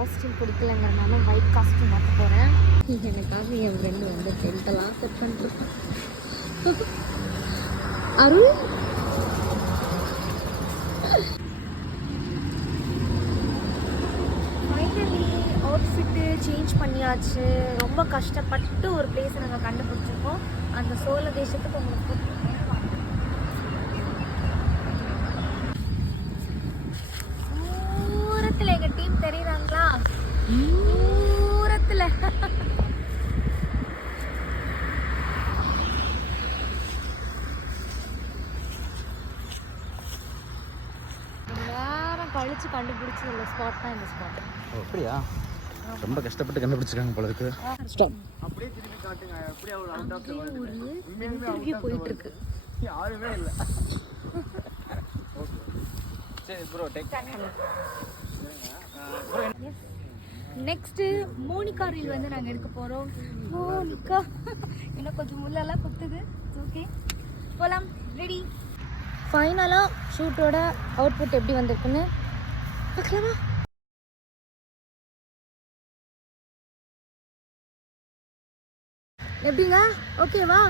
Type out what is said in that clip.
Costume பிடிக்கலங்கிறனால white costume மாற்ற போகிறேன் எனக்காக என் ஃப்ரெண்டு வந்து டென்த்தெல்லாம் செட் பண்ணிருக்கேன் அருள் ஃபைனலி அவுட்ஃபிட்டு சேஞ்ச் பண்ணியாச்சு. ரொம்ப கஷ்டப்பட்டு ஒரு பிளேஸை நாங்கள் கண்டுபிடிச்சிருக்கோம். அந்த சோழ தேசத்துக்கு உங்களுக்கு தூரத்தில். நேரம் கழிச்சு கண்டுபிடிச்ச இந்த ஸ்பாட் தான் இந்த ஸ்பாட் ஓ அப்படியா? ரொம்ப கஷ்டப்பட்டு கண்டுபிடிச்சிருக்காங்க போல இருக்கு. ஸ்டாப் ஒரு இன்டர்வியூ போயிட்டு இருக்கு. யாருமே இல்லை. சரி bro take next Monica reel வந்து நாங்கள் எடுக்க போகிறோம் மோனிகா. இன்னும் கொஞ்சம் முள்ளெல்லாம் குத்துது. ஓகே போகலாம் ரெடி ஃபைனலாக ஷூட்டோட அவுட்புட் எப்படி வந்திருக்குன்னு பார்க்கலாமா? எப்படிங்க? ஓகேவா